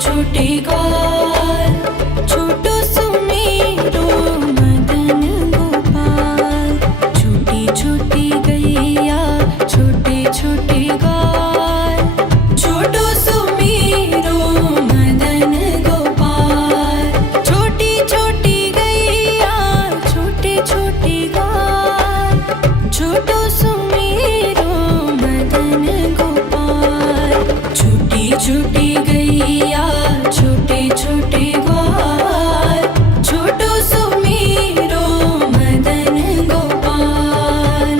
छोटे ग्वाल, छोटो सुमेरो मदन गोपाल। छोटी छोटी गैया छोटे छोटे ग्वाल, छोटो सुमेरो मदन गोपाल। छोटी छोटी गैया छोटे छोटे ग्वाल, छोटो सुमेरो मदन गोपाल। छोटी छोटी गैया छोटे छोटे ग्वाल, छोटो सुमेरो मदन गोपाल।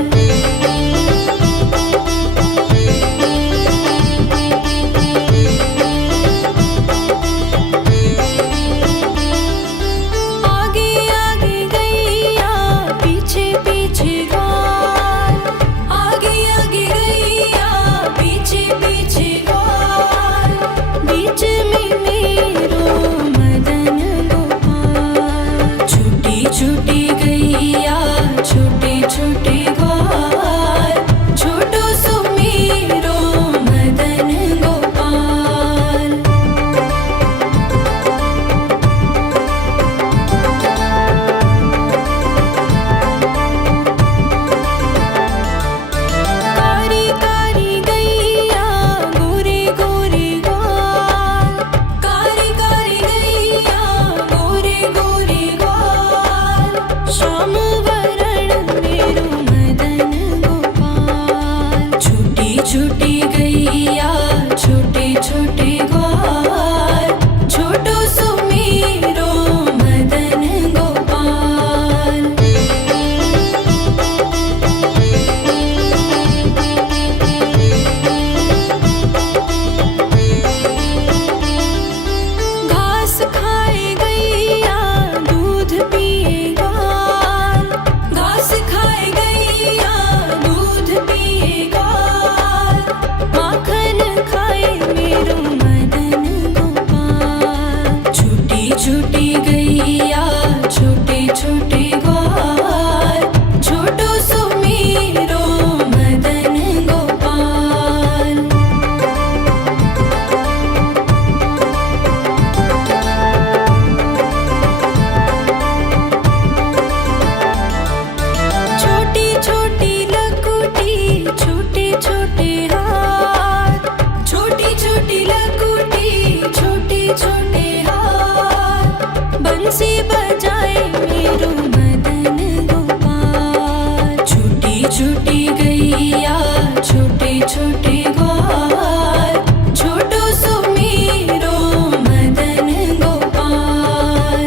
आगे आगे गैया पीछे पीछे ग्वाल, आगे आगे गैया पीछे पीछे ग्वाल। बीच में मेरो मदन गोपाल। छोटी छोटी गैया छोटे छोटे ग्वाल, छोटो सुमेरो मदन गोपाल। कारी कारी गैया गोरे गोरे ग्वाल, कारी कारी गैया गोरे गोरे ग्वाल। श्याम वरण मेरो मदन गोपाल। छोटी छोटी गैया छोटे छोटे ग्वाल, छोटो सुमेरो मदन गोपाल। घास खाए गैया दूध पिए ग्वाल, घास खाए गैया दूध पिए ग्वाल। माखन खाए मेरो मदन गोपाल। छोटी छोटी गैया छोटे छोटे ग्वाल, छोटो सुमेरो मदन गोपाल। छोटी छोटी लकुटी छोटे छोटे हाथ, छोटी छोटी लकुटी छोटे छोटे हाथ। बंसी बजाए मेरो मदन गोपाल। छोटी छोटी गैया छोटे छोटे ग्वाल, छोटो सुमेरो मदन गोपाल।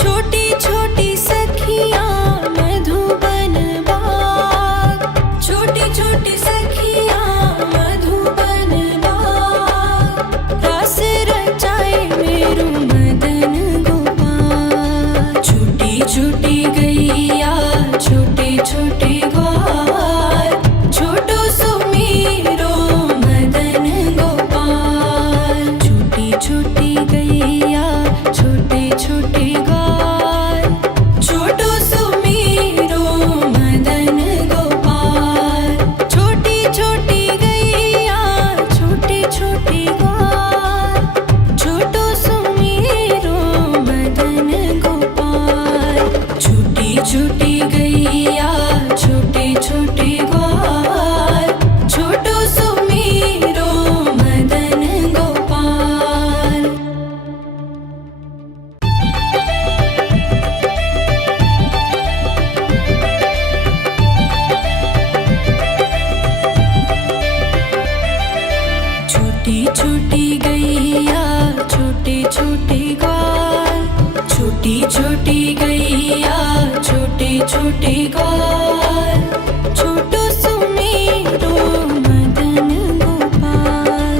छोटी छोटी सखियाँ मधुबन बाग, छोटी छोटी सखियाँ मधुबन बाग। रस रचाए मेरो मदन गोपाल। छोटी छोटी गैया छोटे छोटे ग्वाल, छोटो सुमेरो मदन गोपाल। छोटी छोटी गैया छोटे छोटे ग्वाल, छोटो सुमेरो मदन गोपाल। छोटी छोटी गैया छोटे छोटे ग्वाल, छोटो सुमेरो मदन गोपाल। छोटी छोटी गैया छोटे छोटे ग्वाल, छोटो सुमेरो मदन गोपाल। छोटी छोटी गैया छोटे छोटे ग्वाल, छोटो सुमेरो मदन गोपाल। छोटी छोटी गैया छोटे छोटे ग्वाल, छोटो सुमेरो मदन गोपाल। छोटी छोटी गैया छोटे छोटे ग्वाल, छोटो सुमेरो मदन गोपाल। छोटी छोटी गैया छोटे छोटे ग्वाल, छोटी छोटी गैया छोटे छोटे ग्वाल, छोटो सुमेरो मदन गोपाल।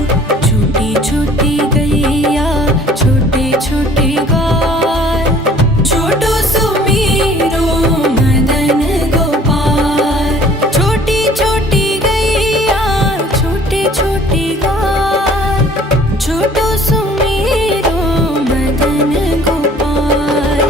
छोटी छोटी गैया छोटे छोटे ग्वाल, छोटो सुमेरो मदन गोपाल। छोटी छोटी गैया छोटे छोटे ग्वाल, छोटो सुमेरो मदन गोपाल।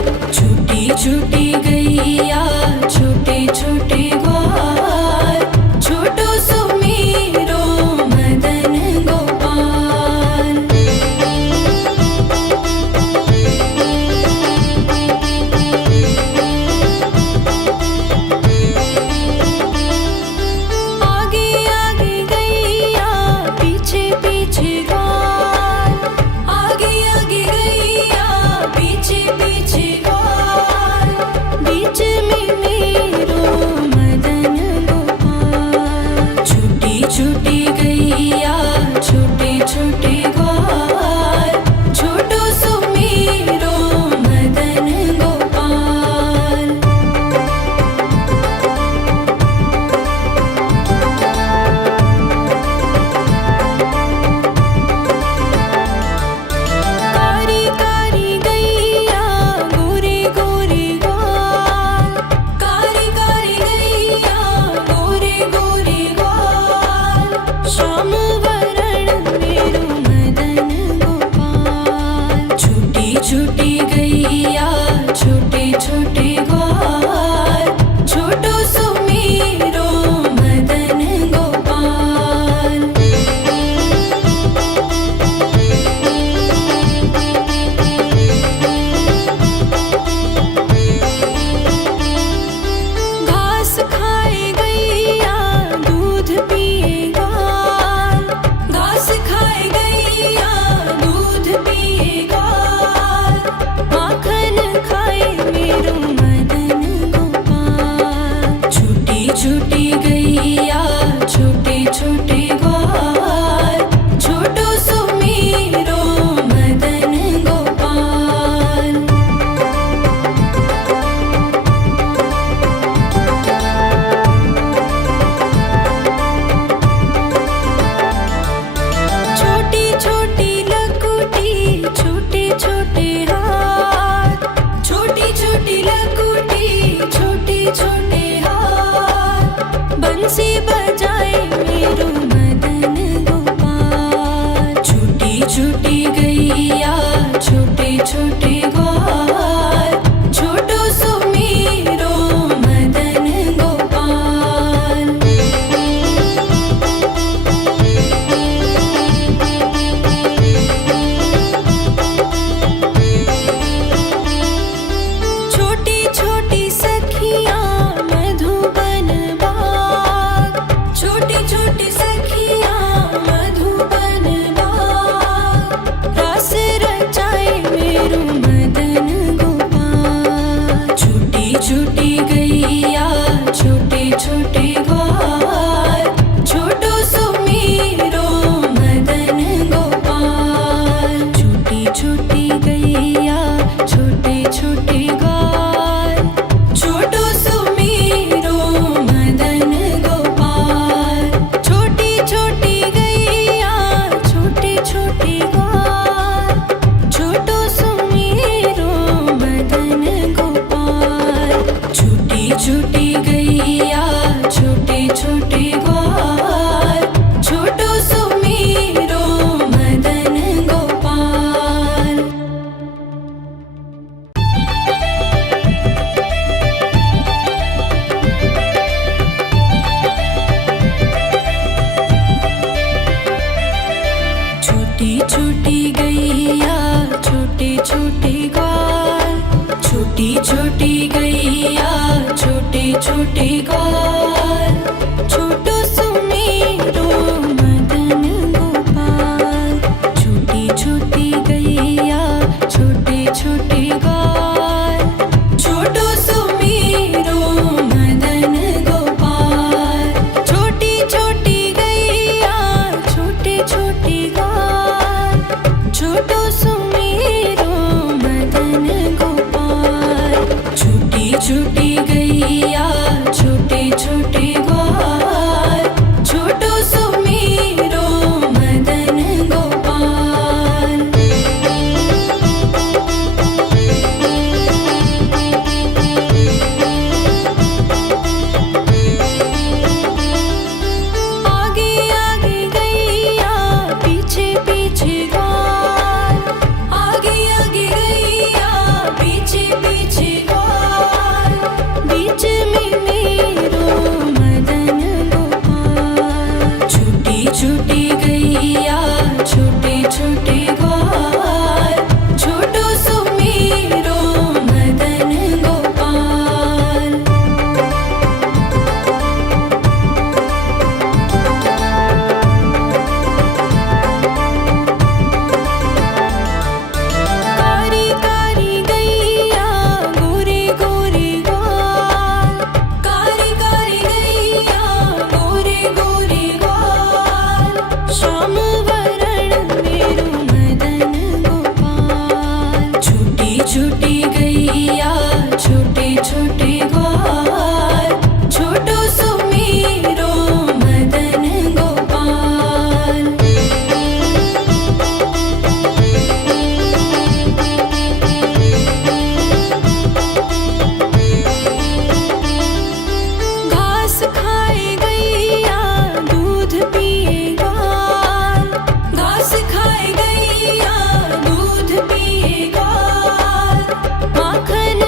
छोटे ग्वाल, छोटो सुमीरो मदन गोपाल। छोटी छोटी सखियाँ मधुबन बाग, छोटी छोटी सखियाँ मधुबन बाग, रास रचाए मेरो मदन गोपाल। छोटी छोटी गैया छोटे छोटे ग्वाल, छोटो सुमीरो मदन गोपाल। छोटी छोटी गैया छोटे छोटे ग्वाल, छोटो सुमीरो मदन गोपाल। छोटी छोटी गैया छोटे छोटे ग्वाल, छोटो सुमीरो मदन गोपाल। छोटी छोटी गैया छोटे छोटे ग्वाल, छोटो सुमीरो मदन गोपाल। छोटी छोटी गैया छोटे छोटे ग्वाल, छोटी छोटी गैया छोटे छोटे ग्वाल, छोटो सुमीरो मदन गोपाल। छोटी छोटी गैया छोटे छोटे ग्वाल, छोटो सुमीरो मदन गोपाल। छोटी छोटी गैया छोटे छोटे ग्वाल, छोटो सुमीरो मदन गोपाल। छोटी छोटी गैया छोटे छोटे ग्वाल, छोटो सुमीरो मदन गोपाल। आगे आगे गैया पीछे पीछे ग्वाल, आगे आगे गैया पीछे पीछे ग्वाल, बीच में मेरो मदन गोपाल। छोटी छोटी गैया छोटे छोटे ग्वाल, छोटो सुमीरो मदन गोपाल। कारी कारी गैया गोरे गोरे ग्वाल, कारी कारी गैया गोरे गोरे ग्वाल, श्याम वरण मेरो मदन गोपाल। छोटी छोटी गैया छोटे छोटे ग्वाल, छोटो सुमीरो मदन गोपाल। घास खाए गैया दूध पिए ग्वाल, घास खाए गैया दूध पिए ग्वाल, माखन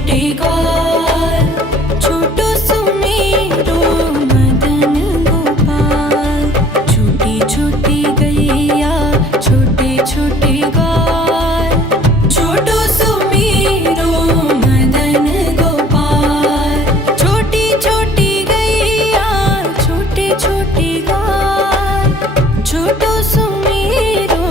छोटे ग्वाल, छोटो सुमेरो मदन गोपाल। छोटी छोटी गैया छोटे छोटे ग्वाल, छोटो सुमेरो मदन गोपाल। छोटी छोटी गैया छोटे छोटे ग्वाल, छोटो सुमेरो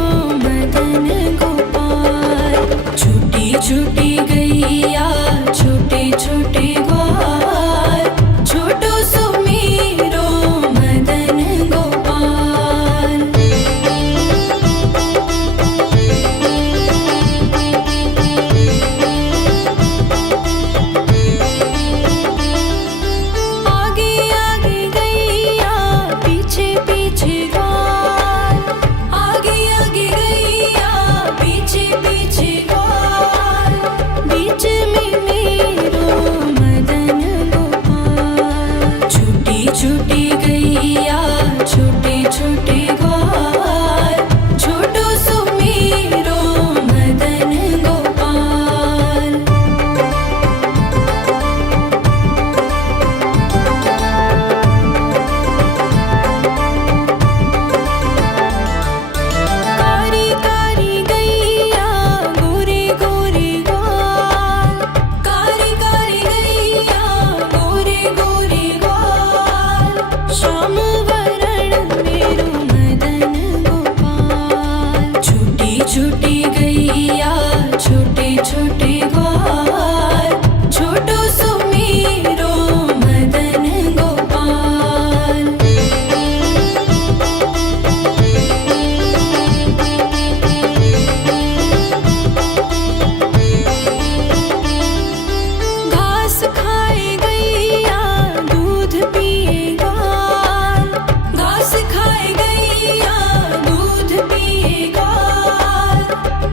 मदन गोपाल। छोटी छोटी गैया छोटे छोटे ग्वाल, छोटो सुमेरो मदन गोपाल। आगे आगे गैया पीछे पीछे ग्वाल, आगे आगे गैया पीछे पीछे ग्वाल। बीच में मेरो मदन गोपाल। छोटी छोटी गैया छोटे छोटे ग्वाल, छोटो सुमेरो मदन गोपाल। कारी कारी गैया गोरे गोरे ग्वाल, कारी कारी गैया गोरे गोरे ग्वाल। श्याम वरण मेरो मदन गोपाल। छोटी छोटी गैया छोटे छोटे ग्वाल, छोटो सुमेरो मदन गोपाल। घास खाए गैया दूध पिए ग्वाल, घास खाए गैया दूध पिए ग्वाल।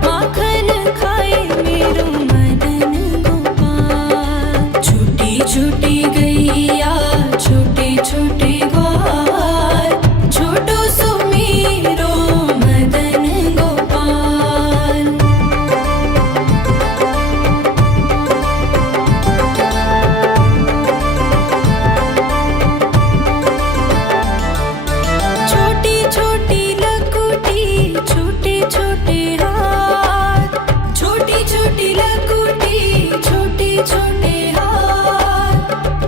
माखन खाए मेरो मदन गोपाल। छोटी छोटी गैया छोटे छोटे ग्वाल, छोटो सुमेरो मदन गोपाल। छोटी छोटी लकुटी छोटे छोटे हाथ, छोटी छोटी लकुटी छोटे छोटे हाथ।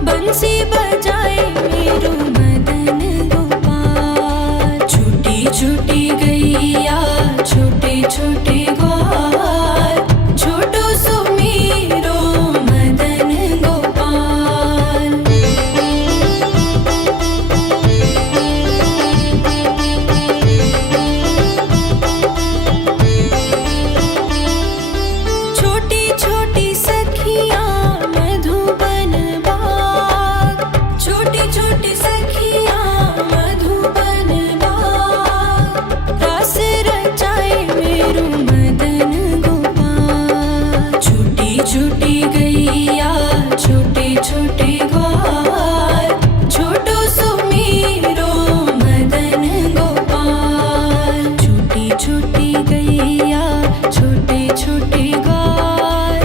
बंसी बजाए मेरो मदन गोपाल। छोटी छोटी गैया छोटे छोटे ग्वाल, छोटो सुमेरो मदन गोपाल। छोटी छोटी सखियाँ मधुबन बाग, छोटी छोटी सखियाँ मधुबन बाग। रास रचाए मेरो मदन गोपाल। छोटी छोटी गैया छोटे छोटे ग्वाल, छोटो सुमेरो मदन गोपाल। छोटी छोटी गैया छोटे छोटे ग्वाल,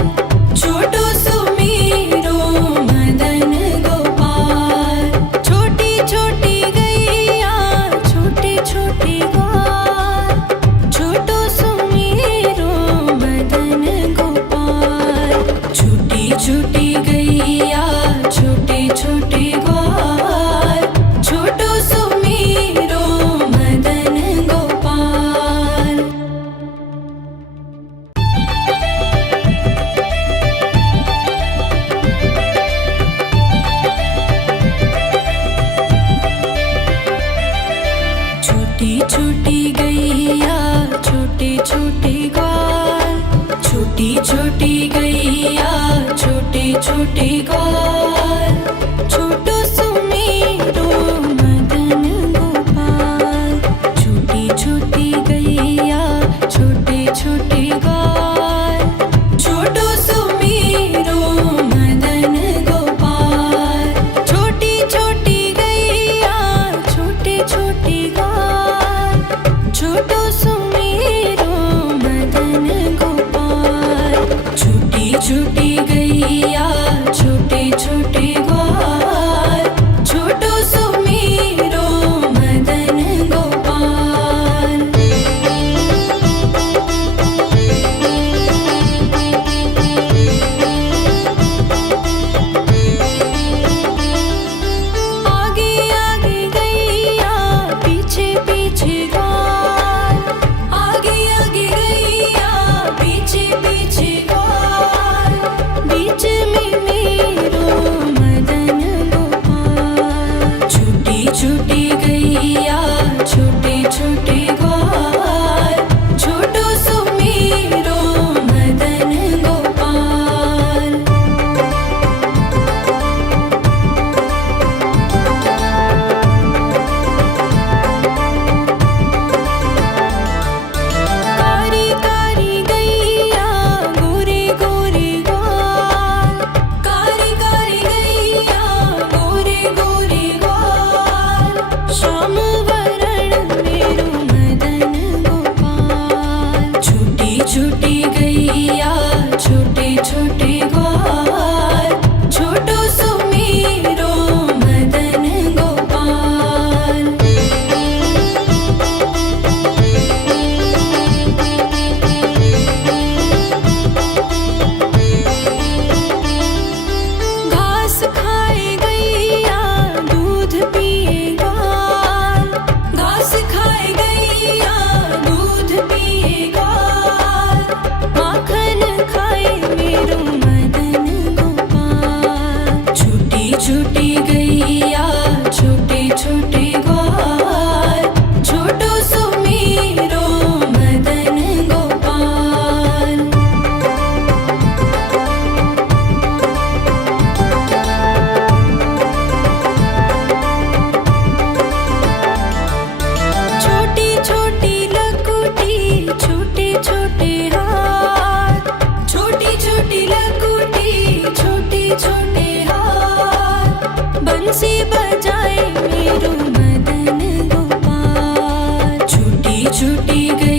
छोटो सुमेरो मदन गोपाल। छोटी छोटी गैया छोटे छोटे ग्वाल, छोटो सुमेरो मदन गोपाल। छोटी छोटी गैया छोटे छोटे ग्वाल, छोटो सुमेरो मदन गोपाल। छोटी छोटी गैया छोटे छोटे ग्वाल, छोटी छोटी गैया छोटे छोटे ग्वाल। छोटो सुमेरो मदन गोपाल। छोटी छोटी गैया छोटे छोटे ग्वाल, छोटो सुमेरो मदन गोपाल। छोटी छोटी गैया छोटे छोटे ग्वाल, छोटो सुमेरो मदन गोपाल। छोटी छोटी गैया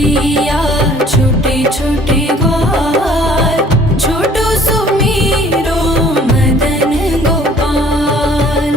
गैया छोटे छोटे ग्वाल छोटो सुमीरो मदन गोपाल।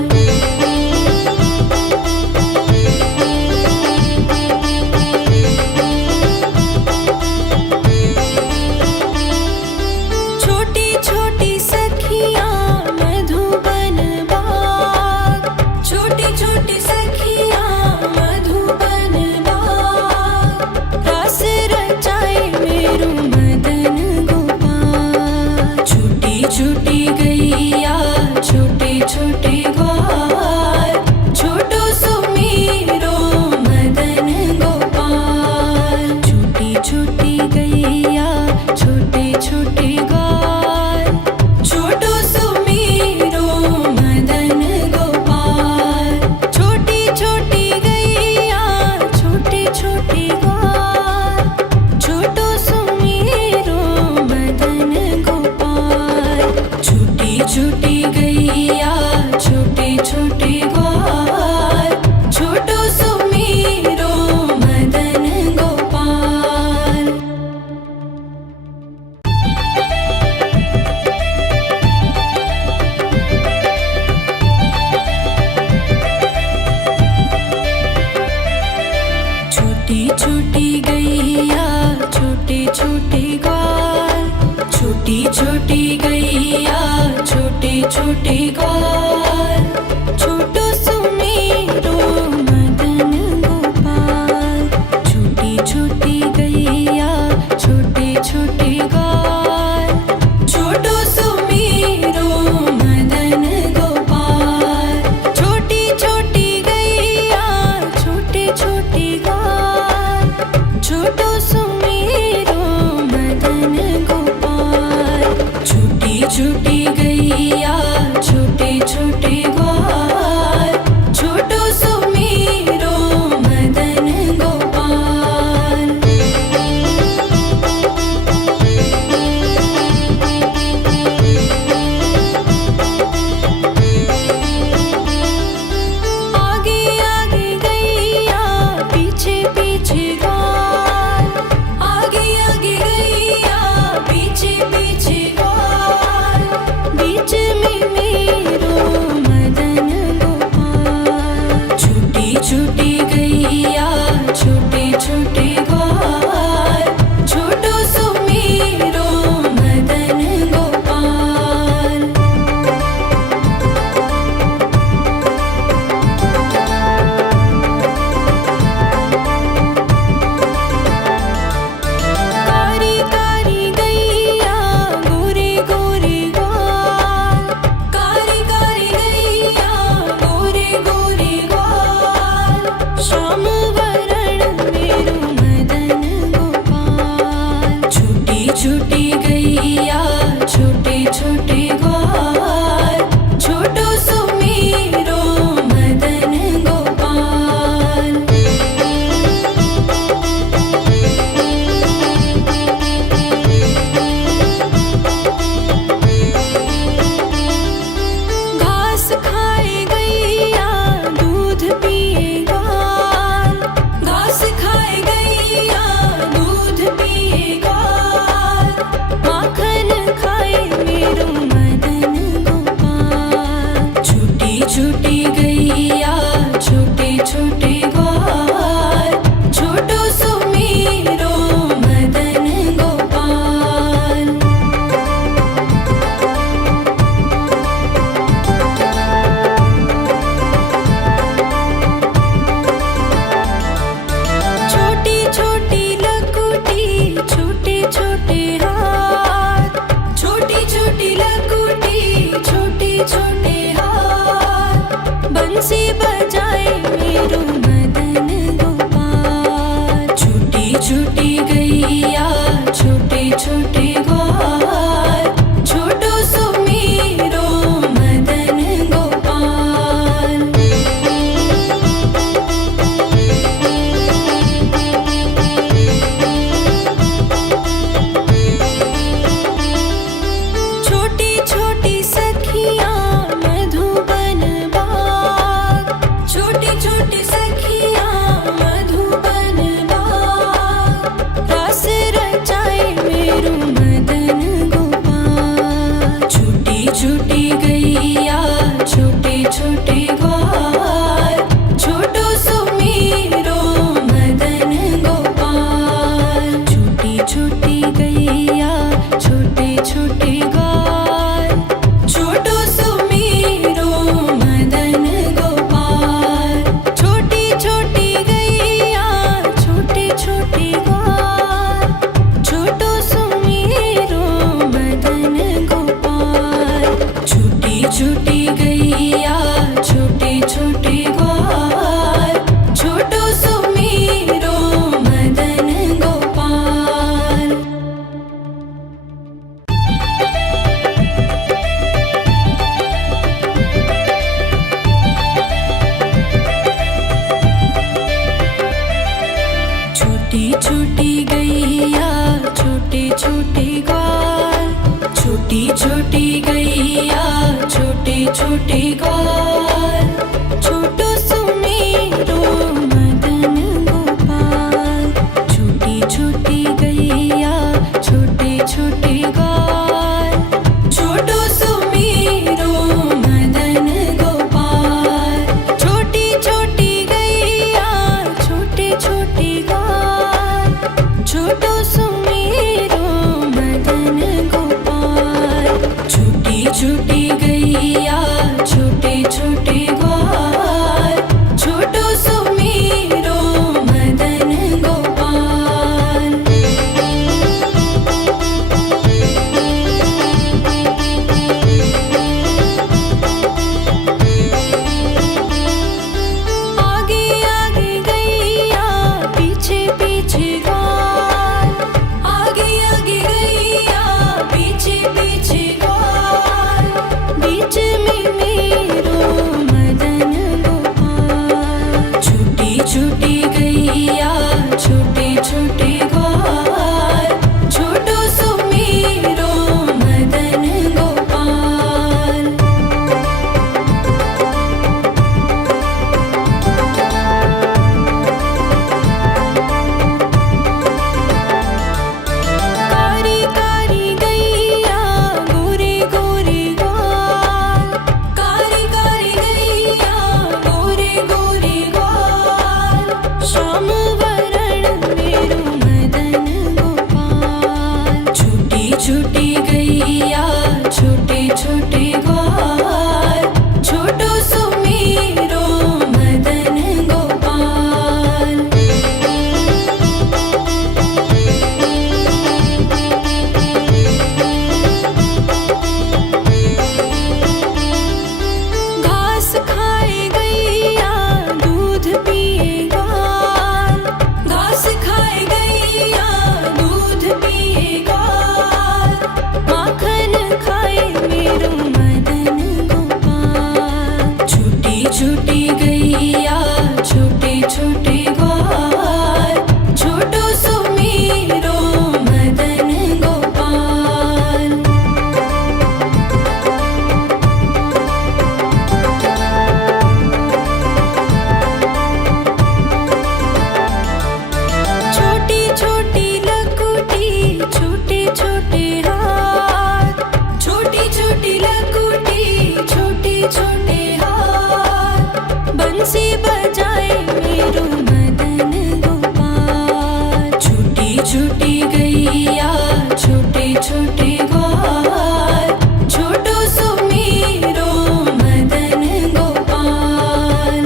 छोटी छोटी सखियाँ मधुबन बाग छोटी छोटी सखियाँ मधुबन बाग रास रचाए मेरो मदन गोपाल। छोटी छोटी गैया छोटे छोटे ग्वाल छोटो सुमीरो मदन गोपाल। छोटी छोटी गैया छोटे छोटे ग्वाल छोटो सुमीरो मदन गोपाल। छोटी छोटी गैया छोटे छोटे ग्वाल छोटो सुमीरो मदन गोपाल। छोटी छोटी गैया छोटे छोटे ग्वाल छोटो सुमीरो मदन गोपाल। छोटी छोटी गैया छोटे छोटे ग्वाल छोटी छोटी गैया छोटे छोटे ग्वाल छोटो सुमीरो मदन गोपाल। छोटी छोटी गैया छोटे छोटे ग्वाल छोटो सुमीरो मदन गोपाल। छोटी छोटी गैया छोटे छोटे ग्वाल छोटो सुमीरो मदन गोपाल। छोटी छोटी गैया छोटे छोटे छोटे ग्वाल, छोटी छोटी गैया छोटे छोटे ग्वाल, छोटो सुमेरो मदन गोपाल। छोटी छोटी गैया छोटे छोटे ग्वाल, छोटो सुमेरो मदन गोपाल। छोटी छोटी गैया छोटे छोटे ग्वाल, छोटो सुमेरो मदन गोपाल। छोटी छोटी गैया छोटे छोटे ग्वाल, छोटो सुमेरो मदन गोपाल। आगे आगे गैया पीछे पीछे ग्वाल, आगे आगे गैया पीछे पीछे ग्वाल। बीच में मेरो मदन गोपाल। छोटी छोटी गैया छोटे छोटे ग्वाल, छोटो सुमेरो मदन गोपाल। कारी कारी गैया गोरे गोरे ग्वाल, कारी कारी गैया गोरे गोरे ग्वाल। श्याम वरण मेरो मदन गोपाल। छोटी छोटी गैया छोटे छोटे ग्वाल, छोटो सुमेरो मदन गोपाल। घास खाए गैया दूध पिए ग्वाल, घास खाए गैया दूध पिए ग्वाल। माखन खाए मेरो मदन गोपाल। छोटी छोटी गैया छोटे छोटे ग्वाल, छोटो सुमेरो मदन गोपाल। छोटी छोटी लकुटी छोटे छोटे हाथ, छोटी छोटी लकुटी छोटे छोटे हाथ। बंसी बजाए मेरो मदन गोपाल। छोटी छोटी गैया छोटे छोटे ग्वाल, छोटो सुमेरो मदन गोपाल।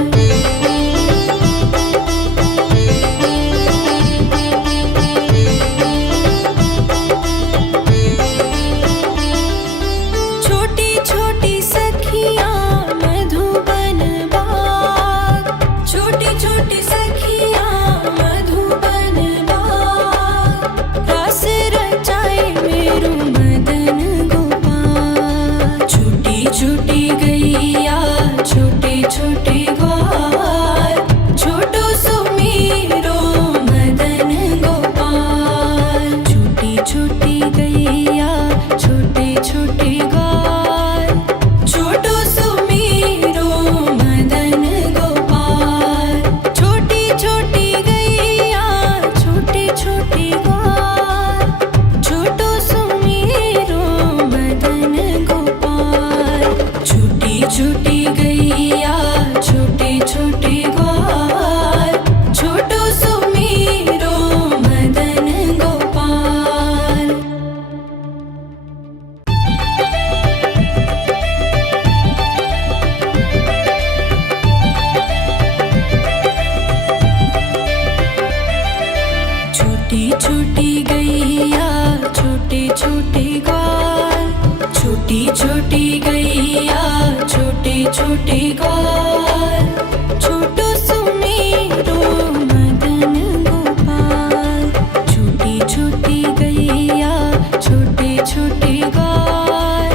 छोटी छोटी सखियाँ मधुबन बाग, छोटी छोटी सखियाँ मधुबन बाग। रास रचाए मेरो मदन गोपाल। छोटी छोटी गैया छोटे छोटे ग्वाल, छोटो सुमेरो मदन गोपाल। छोटी छोटी गैया छोटे छोटे ग्वाल, छोटो सुमेरो मदन गोपाल। छोटी छोटी गैया छोटे छोटे ग्वाल, छोटो सुमेरो मदन गोपाल। छोटी छोटी गैया छोटे छोटे ग्वाल, छोटो सुमेरो मदन गोपाल। छोटी छोटी गैया छोटे छोटे ग्वाल, छोटी छोटी गैया छोटे छोटे ग्वाल, छोटो सुमेरो मदन गोपाल। छोटी छोटी गैया छोटे छोटे ग्वाल,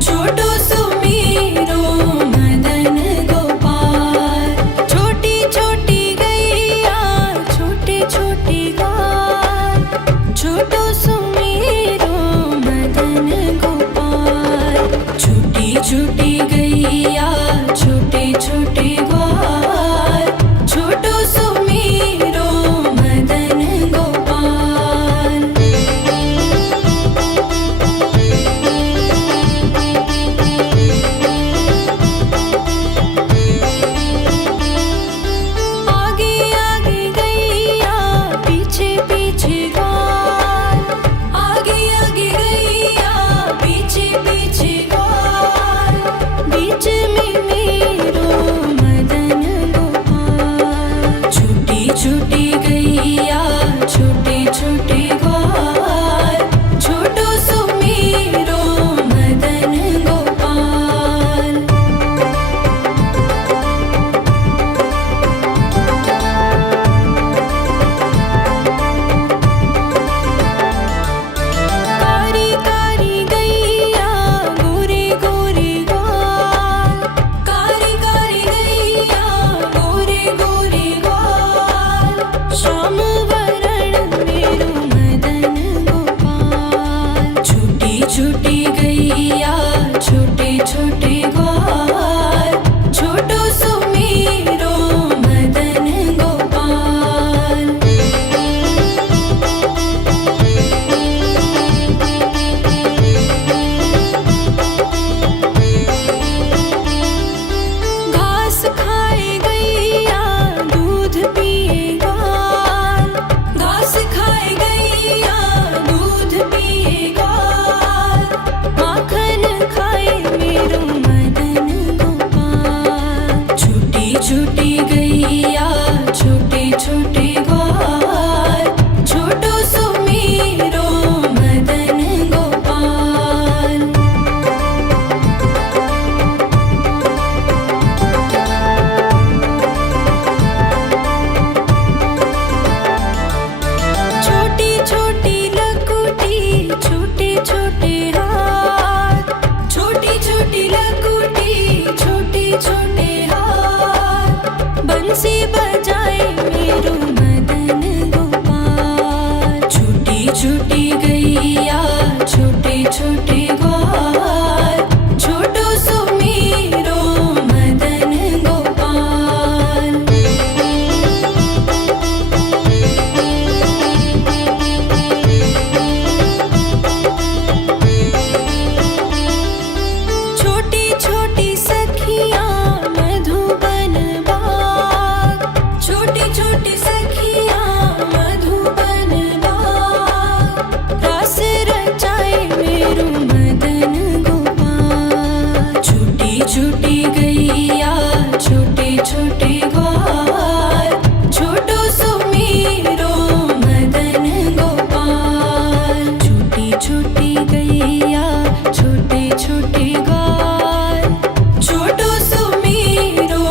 छोटो सुमेरो मदन गोपाल। छोटी छोटी गैया छोटे छोटे ग्वाल, छोटो सुमेरो छोटी गैया छोटे छोटे ग्वाल छोटो सुमेरो मदन गोपाल। आगे आगे गैया पीछे पीछे ग्वाल आगे आगे गैया पीछे पीछे ग्वाल बीच में मेरो मदन गोपाल। छोटी छोटी गैया छोटे छोटे ग्वाल छोटो सुमेरो मदन गोपाल। कारी कारी गैया गोरे गोरे ग्वाल कारी कारी गैया गोरे गोरे ग्वाल श्याम वरण मेरो मदन गोपाल। छोटी छोटी गैया छोटे छोटे ग्वाल छोटो सुमेरो मदन गोपाल। घास खाए गैया दूध पिए ग्वाल घास खाए गैया दूध पिए ग्वाल माखन खाए मेरो मदन गोपाल। छोटी छोटी गैया छोटे छोटे ग्वाल छोटो सुमेरो मदन गोपाल। छोटी छोटी लकुटी छोटे छोटे हाथ छोटी छोटी लकुटी छोटे छोटे हाथ बंसी बजाए मेरो मदन गोपाल। छोटी छोटी गैया छोटे छोटे ग्वाल छोटो सुमेरो मदन गोपाल। छोटी छोटी सखियाँ मधुबन बाग छोटी छोटी सखियाँ मधुबन बाग रास रचाए मेरो मदन गोपाल। छोटी छोटी गैया छोटे छोटे ग्वाल छोटो सुमेरो मदन गोपाल। छोटी छोटी गैया छोटे छोटे ग्वाल छोटो सुमेरो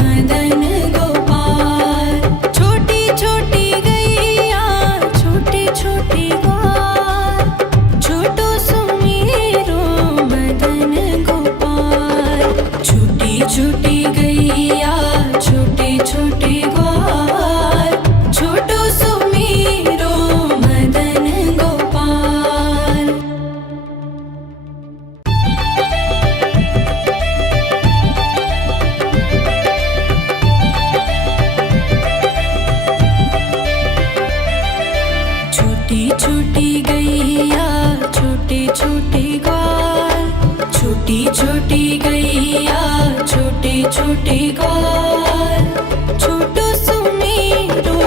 मदन गोपाल। छोटी छोटी गैया छोटे छोटे ग्वाल छोटो सुमेरो मदन गोपाल। छोटी छोटी गैया छोटे छोटे ग्वाल छोटो सुमेरो मदन गोपाल। छोटी छोटी गैया छोटे छोटे ग्वाल छोटी छोटी गैया छोटे छोटे ग्वाल छोटो सुमेरो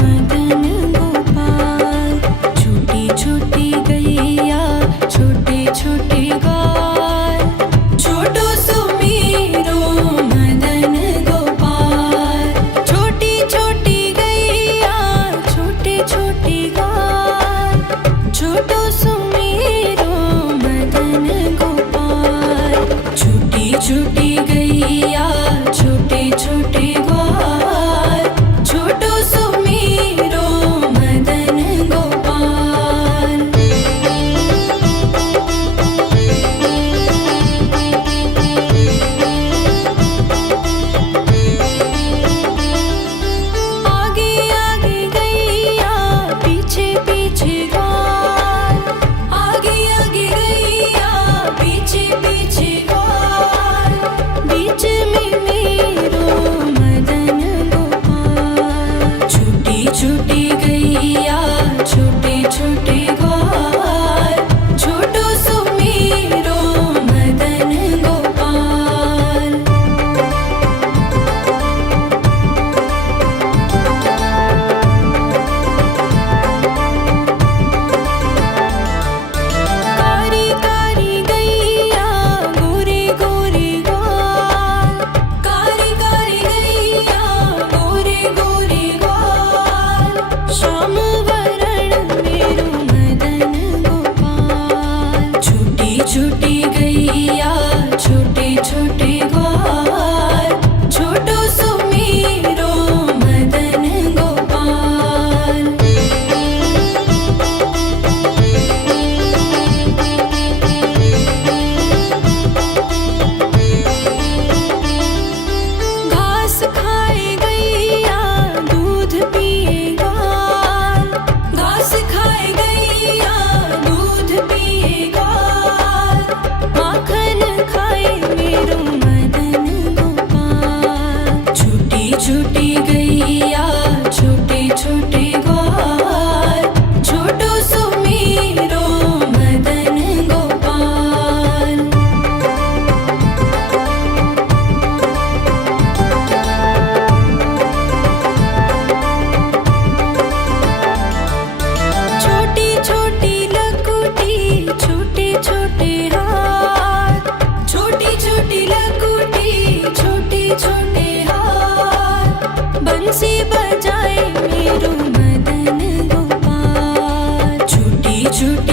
मदन गोपाल। छोटी छोटी गैया छोटे छोटे ग्वाल छोटो सुमेरो मदन गोपाल। छोटी छोटी गैया छोटे छोटे ग्वाल जुट